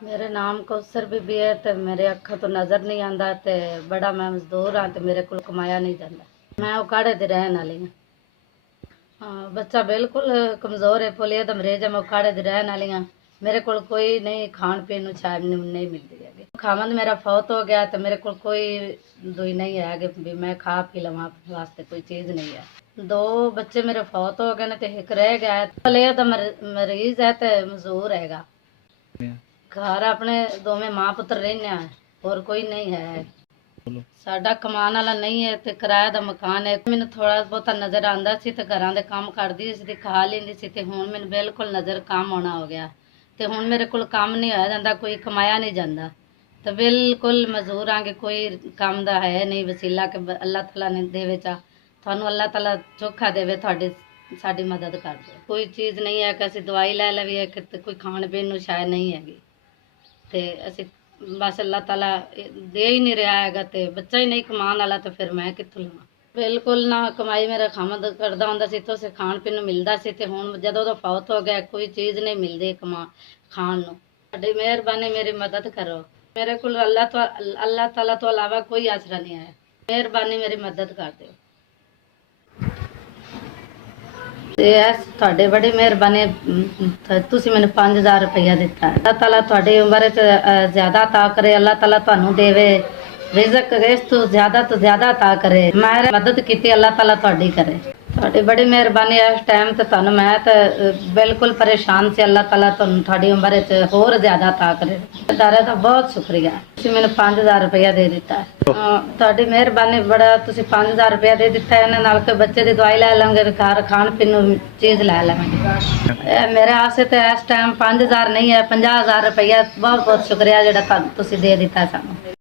मेरे नाम कौसर बीबी है ते मेरे अखा तो नज़र नहीं आंदा ते बड़ा मैं मजदूर हाँ ते मेरे को कमाया नहीं जाता। मैं उकाड़े दी रहन वाली हाँ। बच्चा बिल्कुल कमज़ोर है, पोलियो दा मरीज है। मैं उकाड़े दी रहन वाली हाँ। मेरे को कोई नहीं खान पीन नूं चाय नहीं मिलती है। खावंद मेरा फौत हो गया तो मेरे को कोई दुई नहीं है कि भी मैं खा पी लवां वास्ते कोई चीज़ नहीं है। दो बच्चे मेरे फौत हो गए ने ते एक रह गया है। पोलियो दा मरीज है ते मजदूर हैगा। घर अपने दोवें मां पुत्र रहने और कोई नहीं है। साडा कमान वाला नहीं है ते किराए दा मकान है। मैनू थोड़ा बहुता नज़र आंदा सी ते घरां दे काम करदी सी ते खा लैंदी सी ते हुण मैनू बिल्कुल नज़र कम होना हो गया ते हुण मेरे कोल काम नहीं होया जांदा, कोई कमाया नहीं जांदा ते बिल्कुल मजदूर आं कि कोई काम दा है नहीं वसीला कि अल्लाह तआला ने देवे चा थानू अल्लाह तआला चोखा देवे तुहाडी साडी मदद कर दे। कोई चीज़ नहीं है कि असीं दवाई लै लवीए कि कोई खाण पीण नूं शायद नहीं हैगी ते असीं बस अल्लाह ताला दे ही नहीं रहा हैगा ते बच्चा ही नहीं कमाने वाला तो फिर मैं कित्थों लवां। बिल्कुल ना कमाई मेरा खामद करदा हुंदा सी, इत्थों से खाण पीण नूं मिलदा सी ते हुण जदों दा फौत हो गया कोई चीज़ नहीं मिलदी खाण नूं। साडी मेहरबानी मेरी मदद करो। मेरे कोल अल्लाह ताला तो अलावा कोई आसरा नहीं है। मेहरबानी मेरी मदद कर दिओ। ਤੁਹਾਡੇ ਬੜੀ ਮਿਹਰਬਾਨੀ ਤੁਸੀਂ ਮੈਨੂੰ 5000 ਰੁਪਇਆ ਦਿੱਤਾ ਹੈ। ਅੱਲਾਹ ਤਾਲਾ ਤੁਹਾਡੀ ਉਮਰ 'ਚ ਜ਼ਿਆਦਾ ਅਤਾ ਕਰੇ। ਅੱਲਾਹ ਤਾਲਾ ਤੁਹਾਨੂੰ ਦੇਵੇ ਰਿਜ਼ਕ ਇਸ ਤੋਂ ਜ਼ਿਆਦਾ ਅਤਾ ਕਰੇ। ਮੈਂ ਮਦਦ ਕੀਤੀ, ਅੱਲਾਹ ਤਾਲਾ ਤੁਹਾਡੀ ਕਰੇ। ਤੁਹਾਡੀ ਬੜੀ ਮਿਹਰਬਾਨੀ। ਇਸ ਟਾਈਮ ਤੇ ਤੁਹਾਨੂੰ ਮੈਂ ਤਾਂ ਬਿਲਕੁਲ ਪਰੇਸ਼ਾਨ ਸੀ। ਅੱਲਾਹ ਤਾਲਾ ਤੁਹਾਨੂੰ ਤੁਹਾਡੀ ਉਮਰ 'ਚ ਹੋਰ ਜ਼ਿਆਦਾ ਅਤਾ ਕਰੇ। ਦਾਰਾ ਦਾ ਬਹੁਤ ਸ਼ੁਕਰੀਆ। ਤੁਸੀਂ ਮੈਨੂੰ 5000 ਰੁਪਇਆ ਦੇ ਦਿੱਤਾ। ਤੁਹਾਡੀ ਮਿਹਰਬਾਨੀ ਬੜਾ। ਤੁਸੀਂ 5000 ਰੁਪਇਆ ਦੇ ਦਿੱਤਾ, ਇਹਨਾਂ ਨਾਲ ਕੋਈ ਬੱਚੇ ਦੀ ਦਵਾਈ ਲੈ ਲਾਂਗੇ, ਘਰ ਖਾਣ ਪੀਣ ਨੂੰ ਚੀਜ਼ ਲੈ ਲਵਾਂਗੇ। ਮੇਰੇ ਆਸੇ ਤੇ ਇਸ ਟਾਈਮ 5000 ਨਹੀਂ ਹੈ, 50000 ਰੁਪਇਆ। ਬਹੁਤ ਬਹੁਤ ਸ਼ੁਕਰੀਆ ਜਿਹੜਾ ਤੁਸੀਂ ਦੇ ਦਿੱਤਾ ਸਾਨੂੰ।